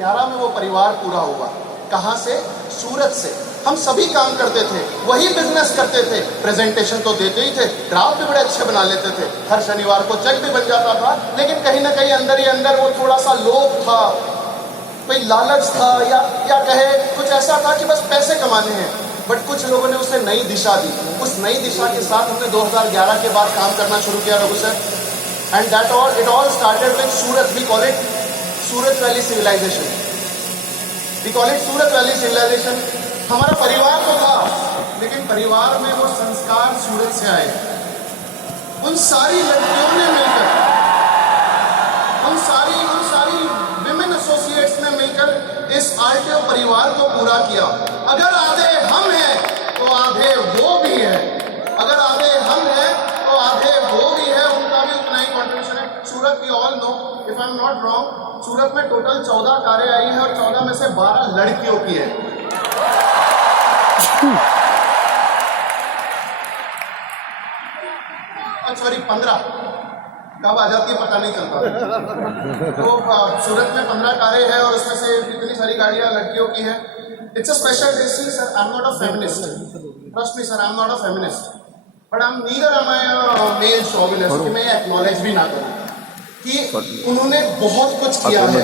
2011 में वो परिवार पूरा हुआ। कहाँ से? सूरत से। हम सभी काम करते थे, वही बिजनेस करते थे, प्रेजेंटेशन तो देते ही थे, ड्राफ्ट भी बड़े अच्छे बना लेते थे, हर शनिवार को चेक भी बन जाता था, लेकिन कहीं ना कहीं अंदर ही अंदर वो थोड़ा सा लोभ था, कोई लालच था, या कहे कुछ ऐसा था कि बस पैसे कमाने हैं। बट कुछ लोगों ने उसे नई दिशा दी। उस नई दिशा के साथ हमने 2011 के बाद काम करना शुरू किया Raghu sir, and that it all started with Surat. We call it Surat valley civilisation. We call it Surat valley civilisation. हमारा परिवार तो था, लेकिन परिवार में वो संस्कार सूरत से आए। उन सारी लड़कियों ने मिलकर, उन सारी विमेन एसोसिएट्स ने मिलकर इस आरटीओ परिवार को पूरा किया। अगर आधे हम हैं तो आधे वो भी है, अगर आधे हम हैं तो आधे वो भी है, उनका भी उतना ही कॉन्ट्रीब्यूशन है। Surat, we all know, if I am not wrong, Surat में टोटल 14 कारें आई है और 14 में से 12 लड़कियों की है। सॉरी 15, कब आ जाती है पता नहीं चलता। तो सूरत में 15 कारें हैं और उसमें से इतनी सारी गाड़ियां लड़कियों की हैं। It's a special day. See sir, I am not a feminist, trust me sir, I am not a feminist, but I am neither am I a male chauvinist कि मैं एक्नॉलेज भी ना करूं कि उन्होंने बहुत कुछ किया है।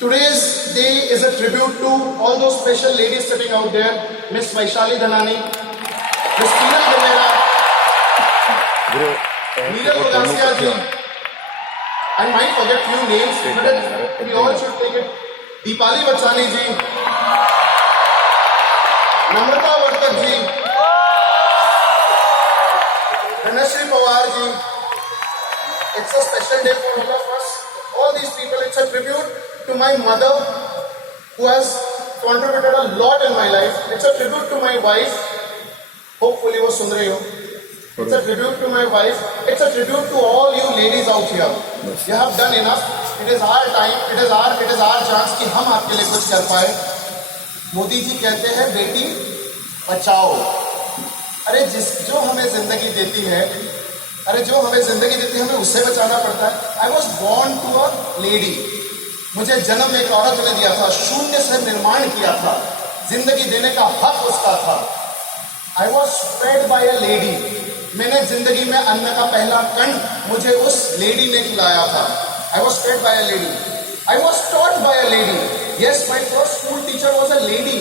Today's day is a tribute to all those special ladies sitting out there, Miss Vaishali Dhanani, Miss Tina Gavera, Neeral Bagasia ji. I might forget few names, but we all should take it. Deepali Bachani ji, Namrata Vartak ji, Dhanashri Pawar ji. It's a special day for all of us. All these people, it's a tribute to my mother who has contributed a lot in my life. It's a tribute to my wife. Hopefully वो सुन रही हो. It's a tribute to my wife. It's a tribute to all you ladies out here. You have done enough. It is our time. It is our chance कि हम आपके लिए कुछ कर पाए. मोदी जी कहते हैं बेटी बचाओ। अरे जो हमें जिंदगी देती है, हमें उससे बचाना पड़ता है। I was born to a lady. मुझे जन्म एक औरत ने दिया था, शून्य से निर्माण किया था, जिंदगी देने का हक उसका था। I was fed by a lady. मैंने जिंदगी में अन्न का पहला कण मुझे उस लेडी ने खिलाया था। I was fed by a lady. I was taught by a lady. Yes, my first school teacher was a lady.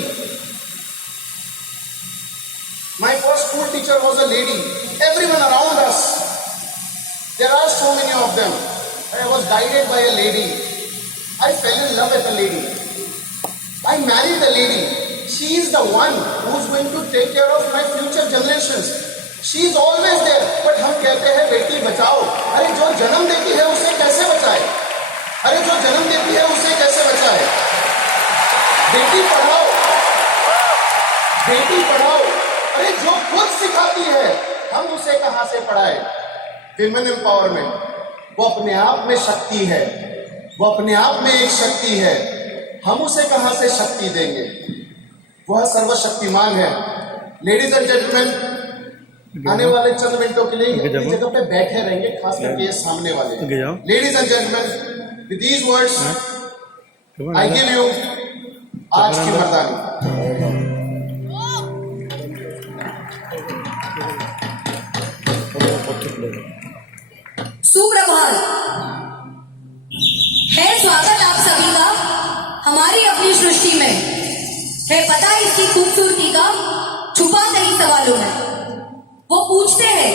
My first school teacher was a lady. Everyone around us, there are so many of them. I was guided by a lady. I fell in love with a lady. I married a lady. She is the one who is going to take care of my future generations. She is always there. But हम कहते हैं बेटी बचाओ। अरे जो जन्म देती है उसे कैसे बचाए? बेटी पढ़ाओ, बेटी पढ़ाओ। अरे जो खुद सिखाती है हम उसे कहां से पढ़ाए? विमेन एम्पावरमेंट, वो अपने आप में शक्ति है, वो अपने आप में एक शक्ति है। हम उसे कहां से शक्ति देंगे? वह सर्वशक्तिमान है। लेडीज एंड जेंटलमैन, आने वाले चंद मिनटों के लिए अपनी जगह पे बैठे रहेंगे, खास करके सामने वाले। Ladies and gentleman, with these words I give you आज की मर्दानी। सुप्रभात है, स्वागत आप सभी का हमारी अपनी सृष्टि में। है पता इसकी खूबसूरती का छुपा कई सवालों में। वो पूछते हैं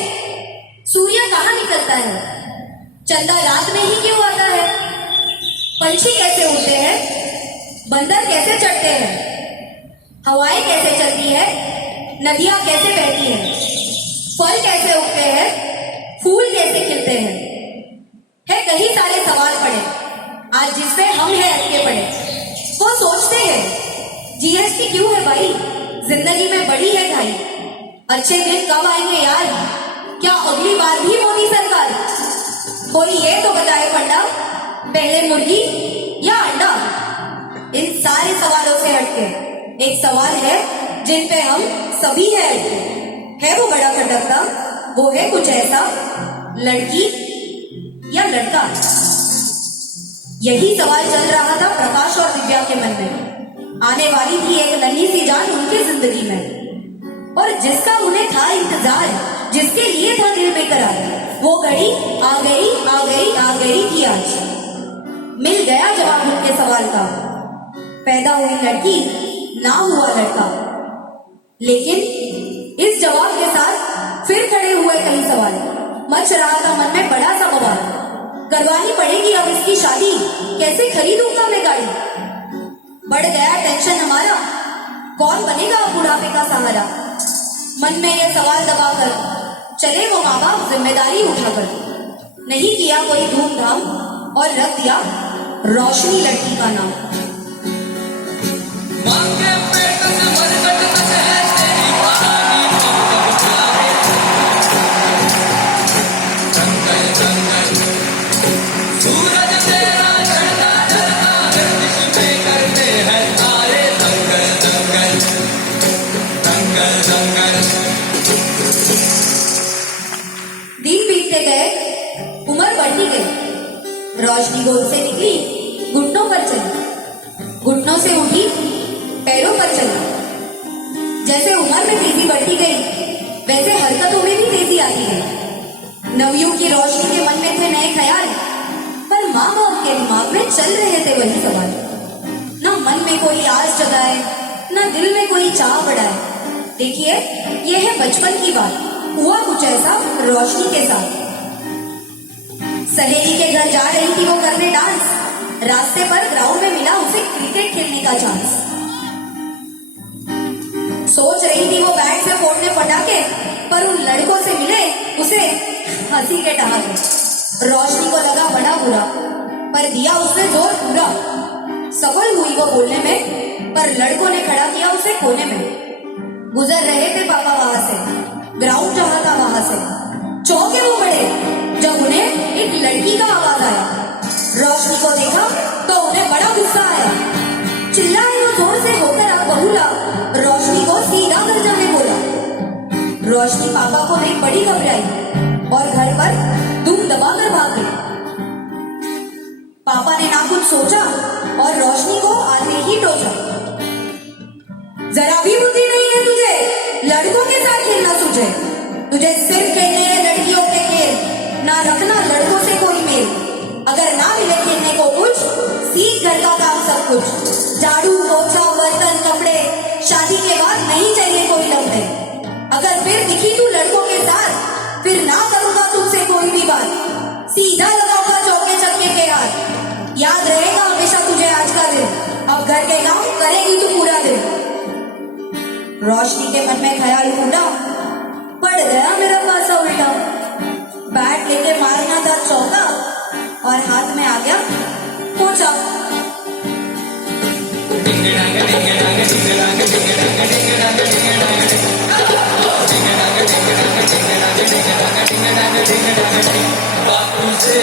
सूर्य कहाँ निकलता है, चंदा रात में ही क्यों आता है, पंछी कैसे उड़ते हैं, बंदर कैसे चढ़ते हैं, हवाएं कैसे चलती है, नदियां कैसे बहती हैं, फल कैसे उगते हैं, फूल कैसे खिलते हैं। है कई सारे सवाल पड़े आज जिसमें हम हैं अटके पड़े। वो सोचते हैं जीएसटी क्यों है भाई, जिंदगी में बड़ी है घाई, अच्छे दिन कब आएंगे यार, क्या अगली बार भी मोदी सरकार। कोई ये तो बताए पंडा, पहले मुर्गी या अंडा। इन सारे सवालों से हटके एक सवाल है जिन पे हम सभी हैं अटके। है वो बड़ा खटकता, वो है कुछ ऐसा, लड़की या लड़का। यही सवाल चल रहा था प्रकाश और आने वाली थी एक नन्ही सी जान उनकी जिंदगी में, और जिसका उन्हें था इंतजार, जिसके लिए था दिल बेकरार, वो घड़ी आ गई आ गई आ गई थी आज। मिल गया जवाब उनके सवाल का, पैदा हुई लड़की ना हुआ लड़का। लेकिन इस जवाब के साथ फिर खड़े हुए कई सवाल। मच रहा था मन में बड़ा सा बवाल, करवानी पड़ेगी अब इसकी शादी, कैसे खरीदूंगा मैं गाड़ी। बढ़ गया टेंशन हमारा, कौन बनेगा अब बुढ़ापे का सहारा। मन में ये सवाल दबाकर चले वो माँ बाप जिम्मेदारी उठाकर। नहीं किया कोई धूमधाम और रख दिया रोशनी लड़की का नाम। दिन बीतते गए, उम्र बढ़ती गई, रोशनी गोद से निकली, घुटनों पर चली, घुटनों से उठी, पैरों पर चली। जैसे उम्र में तेजी बढ़ती गई, वैसे हरकतों में भी तेजी आती गई। नवयुग की रोशनी के मन में थे नए ख्याल, पर माँ बाप के दिमाग में चल रहे थे वही सवाल। न मन में कोई आस जगाए, न दिल में कोई चाह बढ़ाए। देखिए, ये है बचपन की बात, हुआ कुछ ऐसा रोशनी के साथ। सहेली के घर जा रही थी वो करने डांस, रास्ते पर ग्राउंड में मिला उसे क्रिकेट खेलने का चांस। सोच रही थी वो बैट से फोड़ने पटाखे, पर उन लड़कों से मिले उसे हंसी के ठहाके। रोशनी को लगा बड़ा बुरा, पर दिया उसने जोर पूरा। सफल हुई वो बोलने में, पर लड़कों ने खड़ा किया उसे कोने में। गुजर रहे थे पापा वहां से, ग्राउंड जहां था वहां से। चौंके वो बड़े जब उन्हें एक लड़की का आवाज आया। रोशनी को देखा तो उन्हें बड़ा गुस्सा आया। चिल्लाए वो जोर से, होकर आ बबूला, रोशनी को सीधा घर जाने बोला। रोशनी पापा को देख बड़ी घबराई और घर पर धूम दबाकर भाग गई। पापा ने ना कुछ सोचा और रोशनी को आते ही टोका। जरा भी बुद्धि नहीं है तुझे, लड़कों के साथ खेलना सूझे। तुझे सिर्फ खेलने हैं लड़कियों के खेल, ना रखना लड़कों से कोई मेल। अगर ना मिले खेलने को कुछ, सीख घर का काम सब कुछ। झाड़ू पोछा बर्तन कपड़े, शादी के बाद नहीं चाहिए कोई लफड़े। अगर फिर दिखी तू लड़कों के साथ, फिर ना करूंगा तुमसे कोई भी बात। सीधा लगाऊंगा चौके चक्के के हाथ। याद रहेगा हमेशा तुझे आज का दिन, अब घर के काम करेगी तू पूरा दिन। रोशनी के मन में ख्याल उड़ा, पड़ गया मेरा पासा उल्टा। बैट लेके मारना था चौका और हाथ में आ गया पोछा। बापू से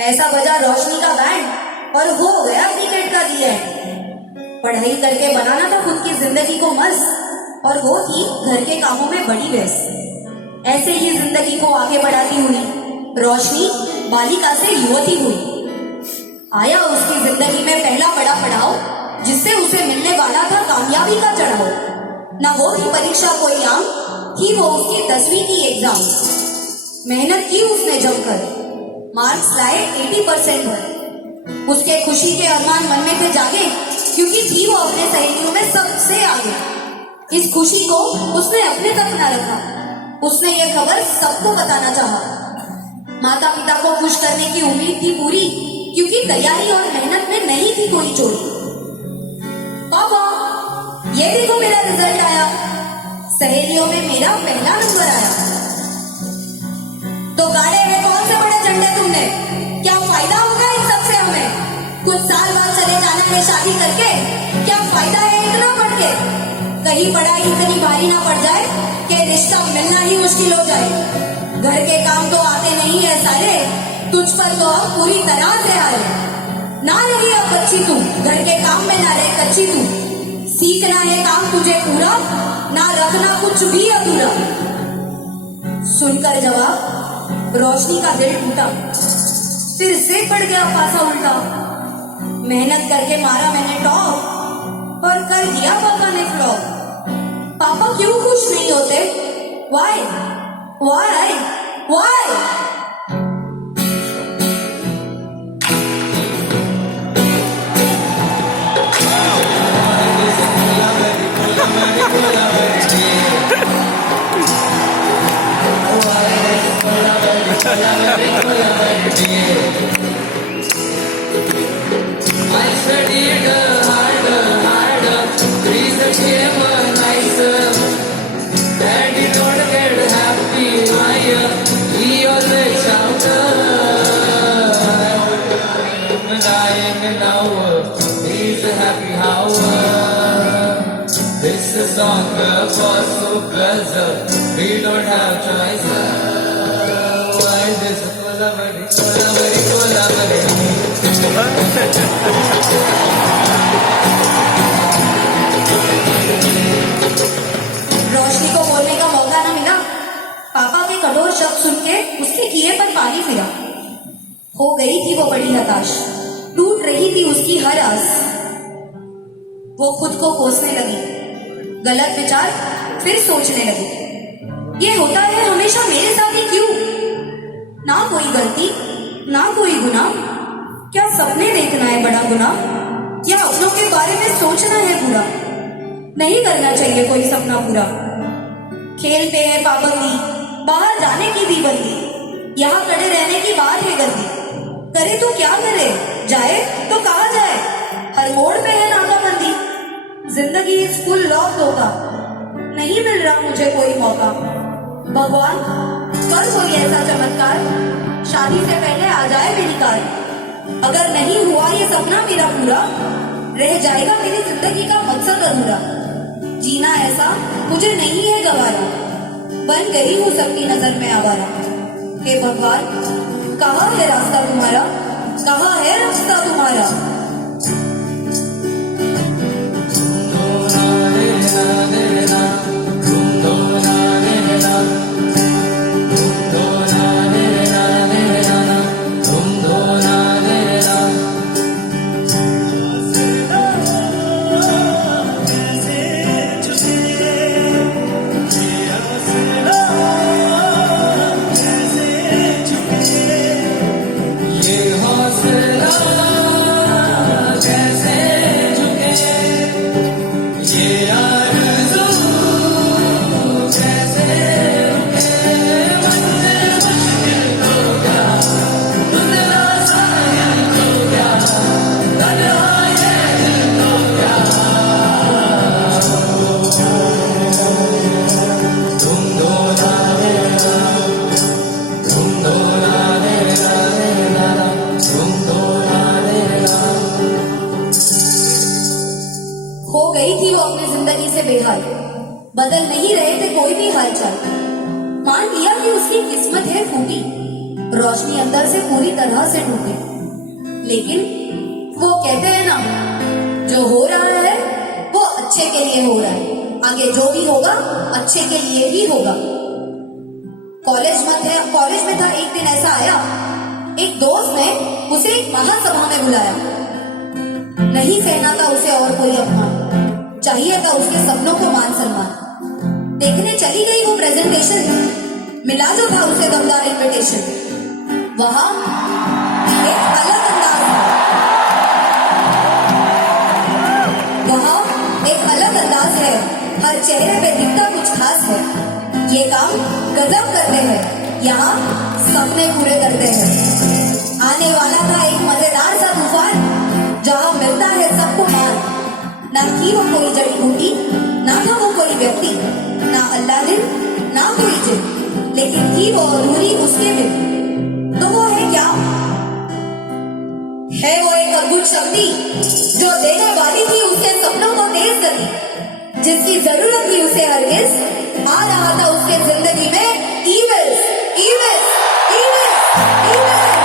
ऐसा बजा रोशनी का बैंड और हो गया क्रिकेट का दिया। पढ़ाई करके बनाना था खुद की जिंदगी को मस्त, और वो थी घर के कामों में बड़ी व्यस्त। ऐसे ही जिंदगी को आगे बढ़ाती हुई रोशनी बालिका से युवती हुई। आया उसकी जिंदगी में पहला बड़ा पड़ाव, जिससे उसे मिलने वाला था कामयाबी का चढ़ाव। न वो थी परीक्षा कोई आम, थी वो उसकी 10वीं की एग्जाम। मेहनत की उसने जमकर, मार्क्स लाए 80% पर। उसके खुशी के अरमान मन में थे जागे, क्योंकि थी वो अपने सहेलियों में सबसे आगे। इस खुशी को उसने अपने तक न रखा, उसने ये खबर सबको बताना चाहा। माता पिता को खुश करने की उम्मीद थी पूरी, क्योंकि तैयारी और मेहनत में नहीं थी कोई चोरी। पापा, ये देखो मेरा रिजल्ट आया, सहेलियों में मेरा पहला नंबर आया। तुमने? क्या फायदा होगा इन सबसे हमें? कुछ साल बाद चले जाना है शादी करके, क्या फायदा है इतना पढ़ के? कहीं पढ़ाई इतनी भारी ना पड़ जाए कि रिश्ता मिलना ही मुश्किल हो जाए। घर के काम तो आते नहीं है सारे, तुझ पर तो अब पूरी तरह से हारे। ना रही अब बच्ची तू, घर के काम में ना रहे कच्ची तू। सीखना है काम तुझे पूरा, ना रखना कुछ भी अधूरा। सुनकर जवाब रोशनी का दिल टूटा, फिर से पड़ गया पासा उल्टा। मेहनत करके मारा मैंने टॉप और कर दिया पापा ने फ्लॉप। पापा क्यों खुश नहीं होते? Why why why? I studied harder, research came nicer. Daddy don't get happy, he always shouted. I'm lying now, he's a happy hour. This is a song for two girls, we don't have choice. Why this collaborate? रोशनी को बोलने का मौका न मिला। पापा के कठोर शब्द सुन के उसके किए पर पानी फिरा। हो गई थी वो बड़ी हताश, टूट रही थी उसकी हर आस। वो खुद को कोसने लगी, गलत विचार फिर सोचने लगी। ये होता है हमेशा मेरे साथ ही क्यों? ना कोई गलती ना कोई गुनाह, क्या सपने देखना है बड़ा गुनाह? क्या अपनों के बारे में सोचना है बुरा? नहीं करना चाहिए कोई सपना पूरा। खेल पे है पाबंदी, बाहर जाने की भी बंदी। यहाँ खड़े रहने की बात है गंदी। करे तो क्या करे, जाए तो कहा जाए? हर मोड़ पे है नाकाबंदी। जिंदगी इस फुल लॉक धोखा, नहीं मिल रहा मुझे कोई मौका। भगवान कर कोई ऐसा चमत्कार, शादी से पहले आ जाए मेरी कार। अगर नहीं हुआ ये सपना मेरा पूरा, रह जाएगा मेरी जिंदगी का मकसद अधूरा। जीना ऐसा मुझे नहीं है गवारा, बन गई हूँ सबकी नजर में आवारा। हे भगवान कहाँ है रास्ता तुम्हारा, कहाँ है रास्ता तुम्हारा? बेहाल, बदल नहीं रहे थे कोई भी हालचाल। मान लिया कि उसकी किस्मत है फूटी, रोशनी अंदर से पूरी तरह से टूटी। लेकिन वो कहते हैं ना, जो हो रहा है वो अच्छे के लिए हो रहा है, आगे जो भी होगा अच्छे के लिए ही होगा। कॉलेज में था एक दिन ऐसा आया, एक दोस्त ने उसे एक महासभा में बुलाया। नहीं सहना था उसे और कोई अपमान, चाहिए था उसके सपनों को मान सम्मान। देखने चली गई वो प्रेजेंटेशन, मिला जो था उसे दमदार इन्विटेशन। वहां एक अलग अंदाज है, हर चेहरे पे दिखता कुछ खास है। ये काम गजब करते हैं, यहाँ सपने पूरे करते हैं। आने वाला था एक मजेदार सा तूफान, जहाँ मिलता है सबको मान। ना थी वो कोई जड़ी बूटी, ना था वो कोई व्यक्ति, ना अल्लाह दिन ना कोई जिन, लेकिन थी वो अधूरी उसके बिन। तो वो है क्या? है वो एक अद्भुत शक्ति जो देने वाली थी उसके सपनों को तेज गति, जिसकी जरूरत थी उसे हरगिज, आ रहा था उसके जिंदगी में ईविल्स, ईविल्स, ईविल्स, ईविल्स।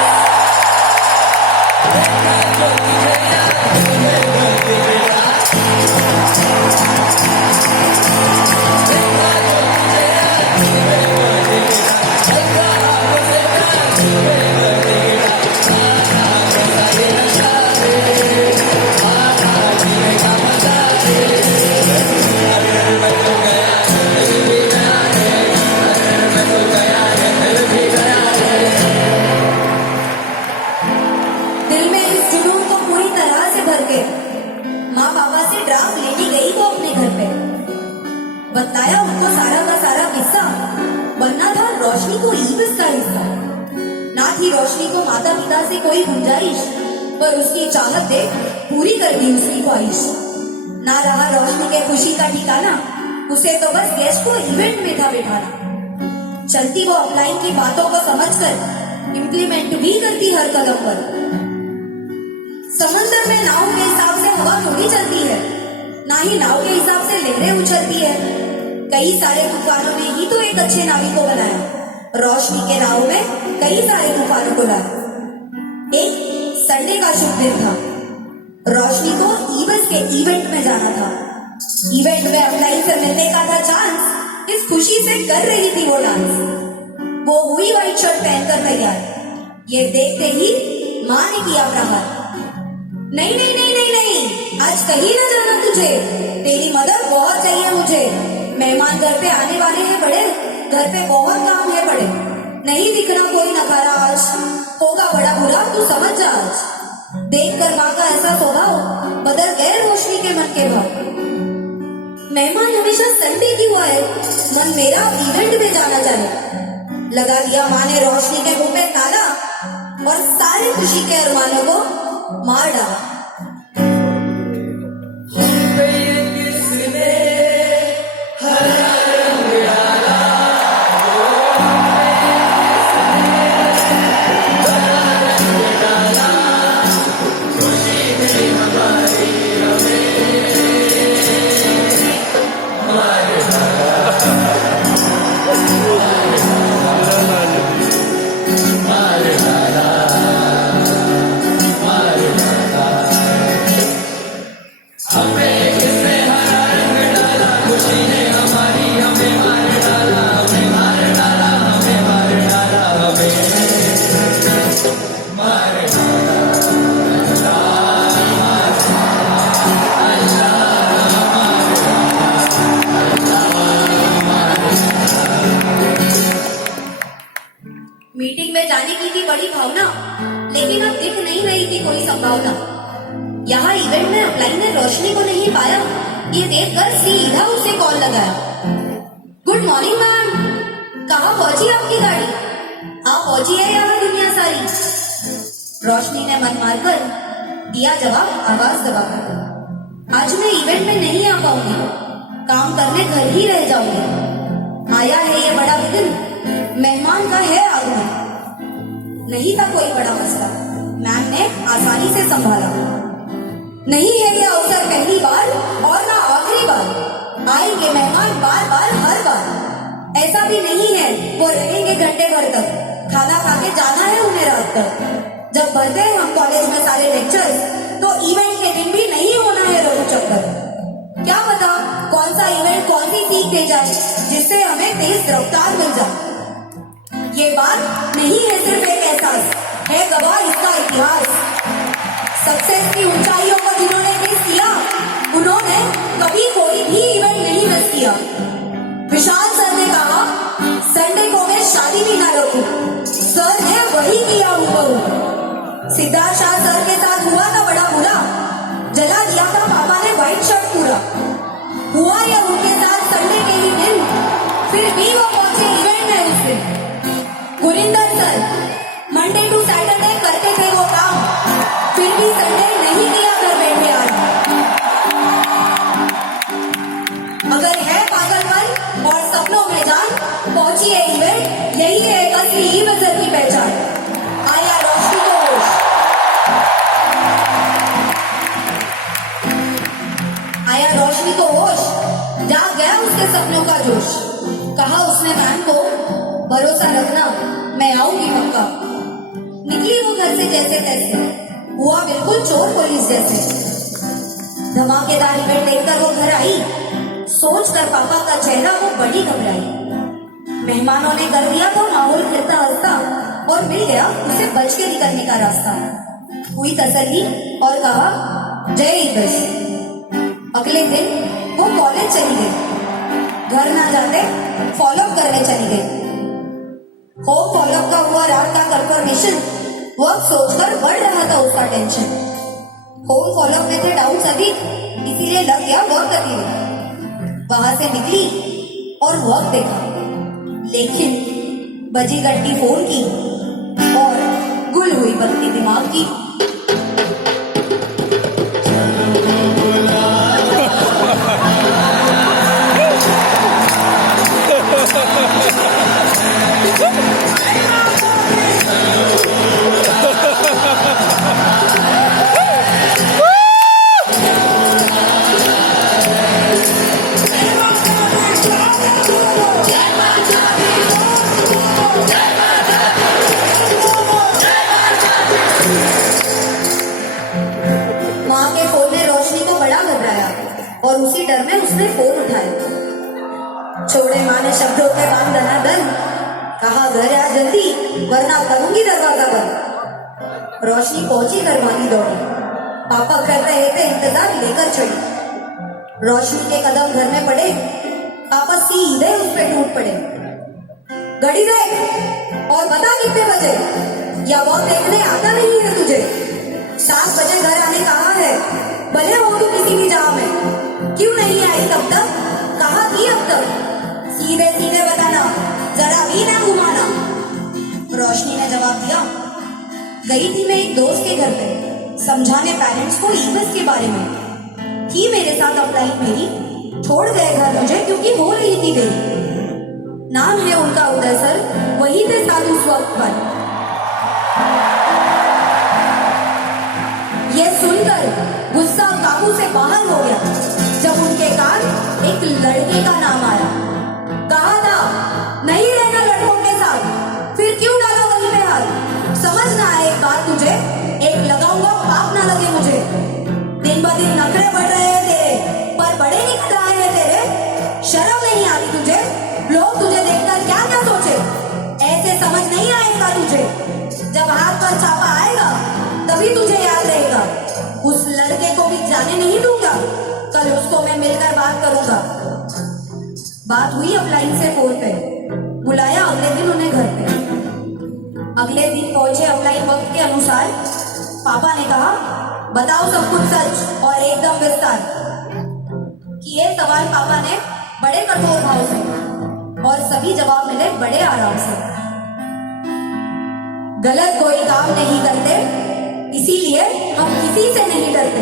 दिल में इस जुनून को पूरी तरह से भर के माँ बाबा से ड्राफ्ट लेने गई वो अपने घर पे। बताया उनको सारा का सारा किस्सा, बनना था रोशनी को ईविल्स का हिस्सा। ना थी रोशनी को माता पिता से कोई गुंजाइश, पर उसकी चाहत देख पूरी कर दी उसकी ख्वाहिश। ना रहा रोशनी के खुशी का ठिकाना, उसे तो बस गेस्ट को इवेंट में था बिठाना। चलती वो ऑफलाइन की बातों को समझकर इम्प्लीमेंट भी करती हर कदम पर। समंदर में नाव के हिसाब से हवा थोड़ी चलती है, ना ही नाव के हिसाब से लहरें उछलती है। कई सारे तूफानों ने ही तो एक अच्छे नाविक को बनाया। रोशनी के नाव में कई सारे तूफानों को लाया। एक संडे का शुभ दिन था। रोशनी को ईविल्स के इवेंट में जाना था। इवेंट में अपलाइन से मिलने का था चांस। इस खुशी से कर रही थी वो डांस। वो हुई व्हाइट शर्ट पहनकर तैयार। ये देखते ही माँ ने किया प्रहार। नहीं नहीं नहीं नहीं नहीं, आज कहीं न जाना तुझे, तेरी मदद बहुत चाहिए मुझे। मेहमान घर पे आने वाले हैं बड़े, घर पे बहुत काम है बड़े। नहीं दिखना कोई नखारा आज, होगा बड़ा बुरा तू समझ जा आज। देखकर माँ का ऐसा स्वभाव बदल गए रोशनी के मन के भाव। मेहमान हमेशा संडे क्यों आए, मन मेरा इवेंट में जाना चाहे। लगा दिया माँ ने रोशनी के मुंह में ताला और सारे खुशी के अरमानों को मार डाला। मीटिंग में जाने की थी बड़ी भावना, लेकिन अब दिख नहीं रही थी कोई संभावना। यहाँ इवेंट में अपलाइन ने रोशनी को नहीं पाया। ये देखकर सीधा उसे कॉल लगाया। गुड मॉर्निंग मैम, कहाँ पहुंची आपकी गाड़ी? हाँ पहुंची है यहाँ दुनिया सारी। रोशनी ने मन मारकर दिया जवाब आवाज दबाकर। आज मैं इवेंट में नहीं आ पाऊंगी, काम करने घर ही रह जाऊंगी। आया है ये बड़ा दिन, मेहमान का है आगमन। नहीं था कोई बड़ा मसला, मैम ने आसानी से संभाला। नहीं है ये अवसर पहली बार और ना आखिरी बार। आएंगे मेहमान बार बार हर बार। ऐसा भी नहीं है वो रहेंगे घंटे भर तक, खाना खा के जाना है उन्हें रात तक। जब भरते हैं हम कॉलेज में सारे लेक्चर्स, तो इवेंट के दिन भी नहीं होना है रोज चक्कर। क्या पता कौन सा इवेंट कौन सी सीख दे जाए जिससे हमें तेज रफ्तार मिल जाए। ये बात नहीं है सिर्फ एक एहसास, है गवाह इसका इतिहास। सक्सेस की ऊंचाइयों को जिन्होंने मिस किया, उन्होंने कभी कोई भी इवेंट नहीं मिस किया। विशाल सर ने कहा संडे को मैं शादी भी ना रोकूं, सर ने वही किया हुआ। सिद्धार्थ शाह सर के साथ हुआ था बड़ा बुरा, जला दिया था पापा ने व्हाइट शर्ट पूरा। हुआ या उनके साथ संडे के ही दिन, फिर भी वो पहुंचे इवेंट में उस दिन। Gurinder sir Monday to Saturday करते थे वो काम, फिर भी संडे नहीं किया घर बैठे आराम। अगर है पागलपन और सपनों में जान, पहुंची है इवेंट, यही है एक असली ईविल की पहचान। आया रोशनी को होश। सपनों का जोश। कहा उसने मैम को, भरोसा रखना मैं आऊंगी पक्का। निकली वो घर से जैसे तैसे, हुआ बिल्कुल चोर पुलिस जैसे। धमाकेदार इवेंट देखकर वो घर आई, सोचकर पापा का चेहरा वो बड़ी घबराई। मेहमानों ने कर दिया था माहौल खिलता हंसता, और मिल गया उसे बच के निकलने का रास्ता। हुई तसल्ली और कहा जय ईबस। अगले दिन वो कॉलेज चली गई, घर ना जाते फॉलोअप करने चली गई। होम फॉलोअप का हुआ रात का कंफर्मेशन, वर्क सोचकर बढ़ रहा था उसका टेंशन। होम फॉलोअप में थे डाउट्स अधिक, इसीलिए लग गया वर्क करने में। वहां से निकली और वर्क देखा, लेकिन बजी घंटी फोन की और गुल हुई बत्ती दिमाग की। माँ के फोन ने रोशनी को बड़ा घबराया और उसी डर में उसने फोन उठाया। छोड़े माँ ने शब्दों के बाद धनाधन, कहा घर आ जल्दी वरना करूंगी दरवाजा बंद। रोशनी पहुंची घर, मानी दौड़ी, पापा कर रहे थे इंतजार लेकर चढ़ी। रोशनी के कदम घर में पड़े, पापा सीधे उस पे टूट पड़े। घड़ी देख और बता कितने बजे, या वो देखने आता नहीं है तुझे। 7 बजे घर आने कहा है, भले हो तू किसी भी जगह में, क्यों नहीं आई तब तक, कहाँ थी अब तक, सीधे सीधे बताना, जरा भी ना घुमाना। रोशनी ने जवाब दिया, गई थी मैं एक दोस्त के घर पे समझाने पेरेंट्स को ईबस के बारे में। थी मेरे साथ अप्लाई मेरी, छोड़ गए घर मुझे क्योंकि हो रही थी देरी। नाम है उनका उदय सर, वही थे साथ उस वक्त पर। ये सुनकर गुस्सा काबू से बाहर हो गया जब उनके कान एक लड़के का नाम आया। कहा था नहीं रहना लड़कों के साथ, फिर क्यों डाला वहीं पे हाथ। समझ ना आए एक बात तुझे, एक लगाऊंगा पाप ना लगे मुझे। दिन ब दिन नखरे बढ़ रहे हैं तेरे, पर बड़े निकल आए हैं तेरे। शर्म नहीं आती तुझे, लोग तुझे देखकर क्या क्या सोचे, ऐसे समझ नहीं आएगा तुझे। जब हाथ पर छापा आएगा तभी तुझे याद रहेगा। उस लड़के को भी जाने नहीं दूंगा, कल उसको मैं मिलकर बात करूंगा। बात हुई अब लाइन से फोन पे, बुलाया अगले दिन उन्हें घर पे। अगले दिन पहुंचे अपलाइन वक्त के अनुसार। पापा ने कहा बताओ सब कुछ सच और एकदम विस्तार। किए सवाल पापा ने बड़े कठोर भाव से, और सभी जवाब मिले बड़े आराम से। गलत कोई काम नहीं करते, इसीलिए हम किसी से नहीं डरते।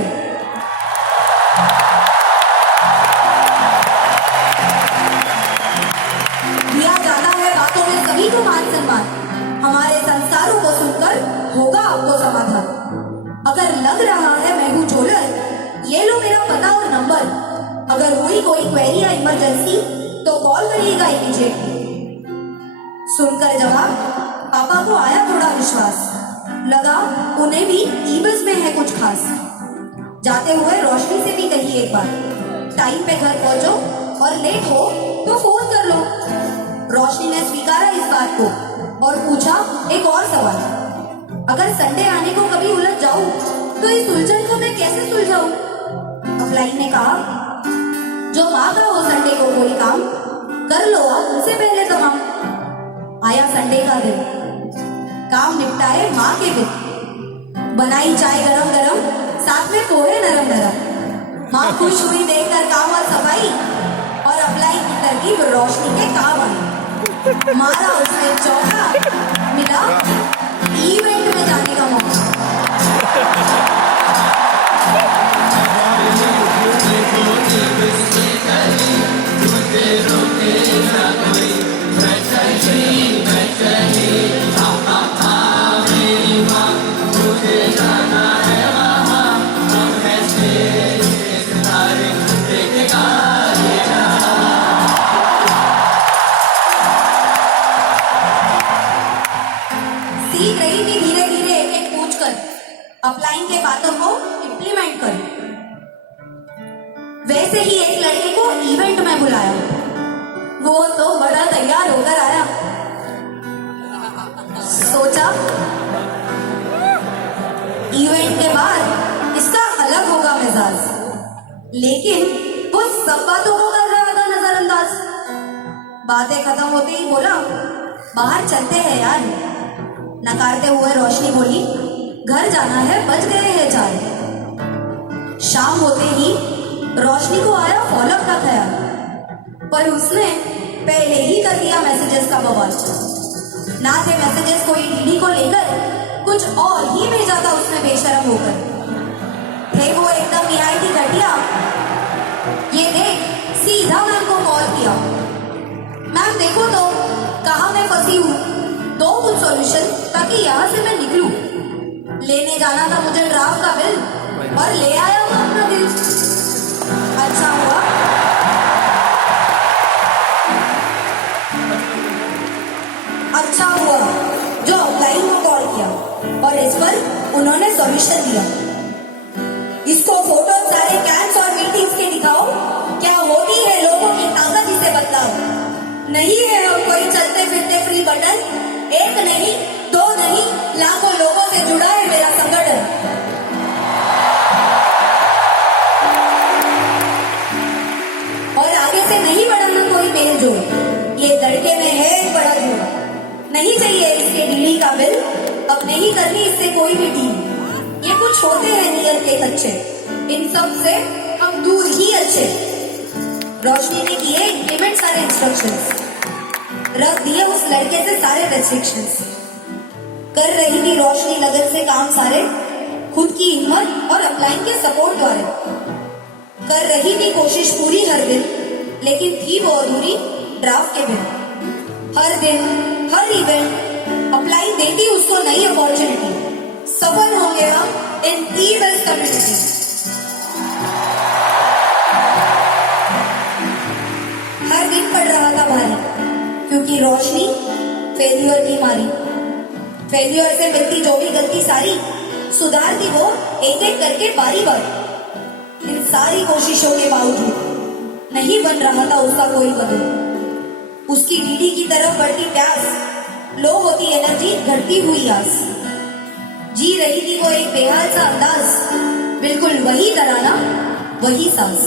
दिया जाता है बातों में सभी को मान सम्मान, हमारे संस्कारों को सुनकर होगा आपको समाधान। अगर लग रहा है मैं हूं झोलर, ये लो मेरा पता और नंबर। अगर हुई कोई क्वेरी या इमरजेंसी तो कॉल करिएगा इमीडिएटली। सुनकर जवाब पापा को आया थोड़ा विश्वास, लगा उन्हें भी ईबस में है कुछ खास। जाते हुए रोशनी से भी कही एक बार, टाइम पे घर पहुंचो और लेट हो तो फोन कर लो। रोशनी ने स्वीकारा इस बात को और पूछा एक और सवाल, अगर संडे आने को कभी उलझ जाऊं तो इस उलझन को मैं कैसे सुलझाऊं। अपलाइन ने कहा जो माँ का हो संडे को कोई काम, कर लो आप उनसे पहले तमाम। आया संडे का दिन, काम निपटाए माँ के दिन, बनाई चाय गरम गरम, साथ में पोहे नरम नरम। माँ खुश हुई देखकर काम और सफाई, और अपलाइन की तरकीब रोशनी के काम आई। मारा उसने चौका, मिला इवेंट में जाने का मौका। सीख रही थी धीरे धीरे एक एक पूछ कर अपलाइन के बातों को इम्प्लीमेंट कर। वैसे ही एक लड़के को इवेंट में बुलाया, वो तो बड़ा तैयार होकर आया। सोचा इवेंट के बाद इसका अलग होगा मिजाज, लेकिन वो सब बातों को कर रहा था नजरअंदाज। बातें खत्म होते ही बोला, बाहर चलते हैं यार। नकारते हुए रोशनी बोली, घर जाना है, बज गए हैं 4। शाम होते ही रोशनी को आया फॉलोअप का ख्याल, पर उसने पहले ही कर दिया मैसेजेस का बवाल। ना थे मैसेजेस कोई डीडी को लेकर, कुछ और ही भेजा था उसने बेशरम होकर। थे वो एकदम निहायती घटिया। ये देख सीधा मैम को कॉल किया, मैम देखो तो कहाँ मैं फंसी हूँ, दो कुछ सॉल्यूशन ताकि यहाँ से मैं निकलूं। लेने जाना था मुझे ड्राफ्ट का बिल और ले आया हूँ अपना दिल। अच्छा हुआ जो ऑफलाइन को कॉल किया और इस पर उन्होंने सॉल्यूशन दिया। इसको फोटो सारे कैंप्स और मीटिंग्स के दिखाओ, क्या होती है लोगों की ताकत, इसे बतलाओ। नहीं है हम कोई चलते फिरते फ्री बटन, एक नहीं दो नहीं लाखों लोगों से जुड़ा है मेरा संगठन। और आगे से नहीं बढ़ाना कोई मेल जोड़, ये लड़के में है एक बड़ा जोड़। नहीं चाहिए इसके डीडी का बिल, अब नहीं करनी इससे कोई भी डील। ये कुछ होते हैं नियर के कच्चे, इन सब से हम दूर ही अच्छे। रोशनी ने किए इम्प्लीमेंट सारे इंस्ट्रक्शंस, रख दिए उस लड़के से सारे रेस्ट्रिक्शंस। कर रही थी रोशनी लगन से काम सारे, खुद की हिम्मत और अपलाइन के सपोर्ट द्वारा। कर रही थी कोशिश पूरी हर दिन, लेकिन थी वो अधूरी ड्राफ्ट के बिन। हर दिन हर इवेंट अपलाइन देती उसको नई अपॉर्चुनिटी, सफल हो गया इन ई-वेल्थ कम्युनिटी। हर दिन पड़ रहा था भारी, क्योंकि रोशनी फेल्यूर की मारी। फेल्यूर से मिलती जो भी गलती सारी, सुधारती वो एक एक करके बारी बारी। इन सारी कोशिशों के बावजूद नहीं बन रहा था उसका कोई कदम। उसकी डीडी की तरफ बढ़ती प्यास, लो होती एनर्जी, घटती हुई आस। जी रही थी वो एक बेहाल सा अंदाज, बिल्कुल वही तराना वही सांस।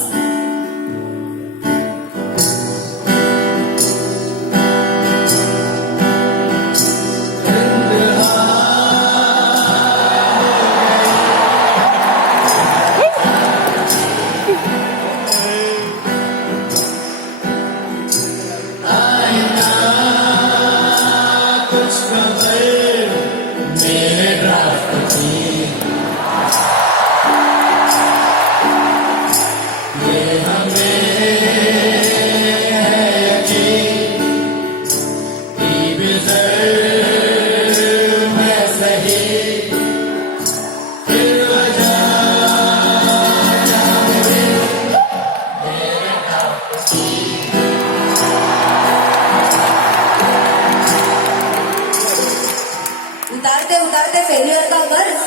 उतारते उतारते फेलियर का गर्ज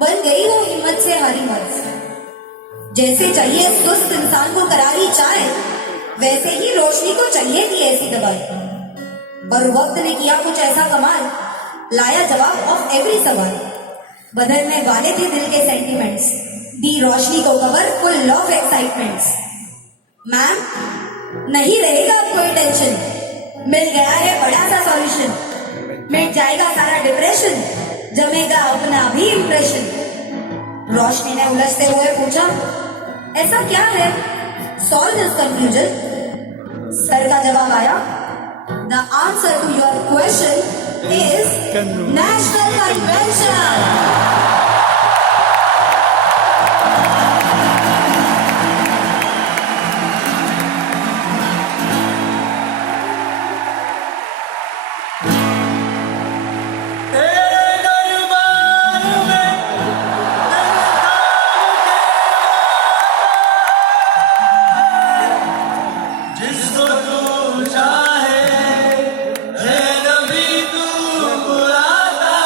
बन गई वो हिम्मत से हारी मर्ज। जैसे चाहिए सुस्त इंसान को करारी चाय, वैसे ही रोशनी को चाहिए थी ऐसी दवाई। और वक्त ने किया कुछ ऐसा कमाल, लाया जवाब ऑफ एवरी सवाल। बदलने वाले थे दिल के सेंटिमेंट्स, दी रोशनी को cover full of excitements. Ma'am नहीं रहेगा अब कोई टेंशन, मिल गया है बड़ा सा सॉल्यूशन। मिट जाएगा सारा डिप्रेशन, जमेगा अपना भी इंप्रेशन। रोशनी ने उलझते हुए पूछा, ऐसा क्या है सॉल्व दिस कंफ्यूजन। सर का जवाब आया, the answer to your question is national convention. है नबी तू बुलाता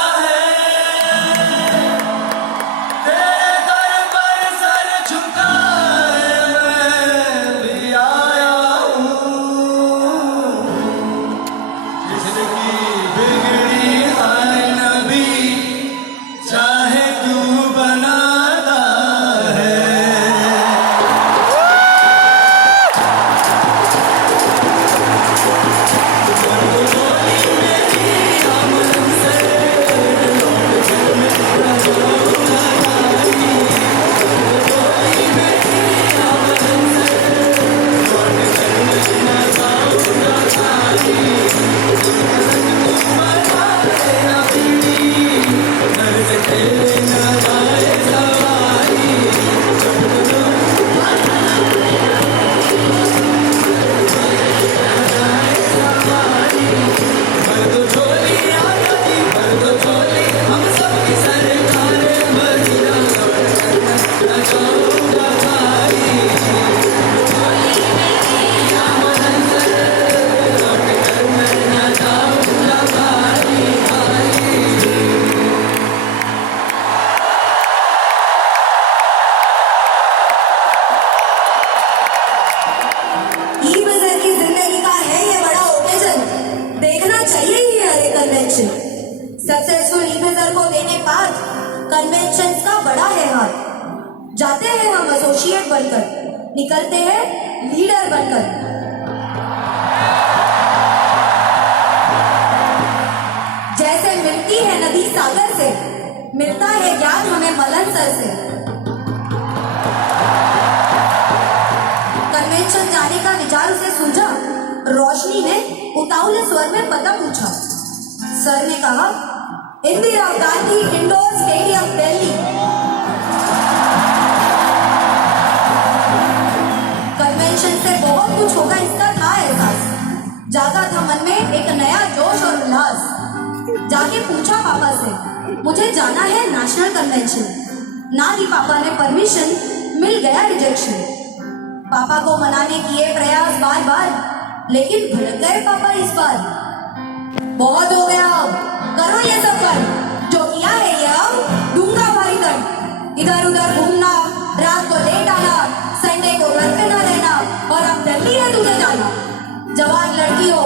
जिंदगी बिगड़ी हाय नबी चाहे तू बनाता है ई बाजार की जिंदगी का है ये बड़ा ओकेजन, देखना चाहिए ही हर एक कन्वेंशन। सक्सेसफुल ई बाजार को देने पास कन्वेंशन का बड़ा है हाथ। जाते हैं हम एसोसिएट बनकर, निकलते हैं लीडर बनकर। जैसे मिलती है नदी सागर से, मिलता है ज्ञान हमें मलन सर से। कन्वेंशन जाने का विचार उसे सूझा, रोशनी ने उतावले स्वर में पता पूछा। सर ने कहा, Indira Gandhi indoor stadium Delhi. Convention से बहुत कुछ होगा इसका था एहसास। जागा था मन में एक नया जोश और उल्लास। जाके पूछा पापा से, मुझे जाना है नेशनल कन्वेंशन। ना दी पापा ने परमिशन, मिल गया रिजेक्शन। पापा को मनाने किए प्रयास बार बार, लेकिन भड़क गए पापा इस बार। बहुत हो गया अब, करो ये सब कर, जो किया है ये अब दूंगा भारी दंड। इधर उधर घूमना, रात को लेट आना, संडे को घर पे ना रहना, और अब दिल्ली है तुझे जाना। जवान लड़की हो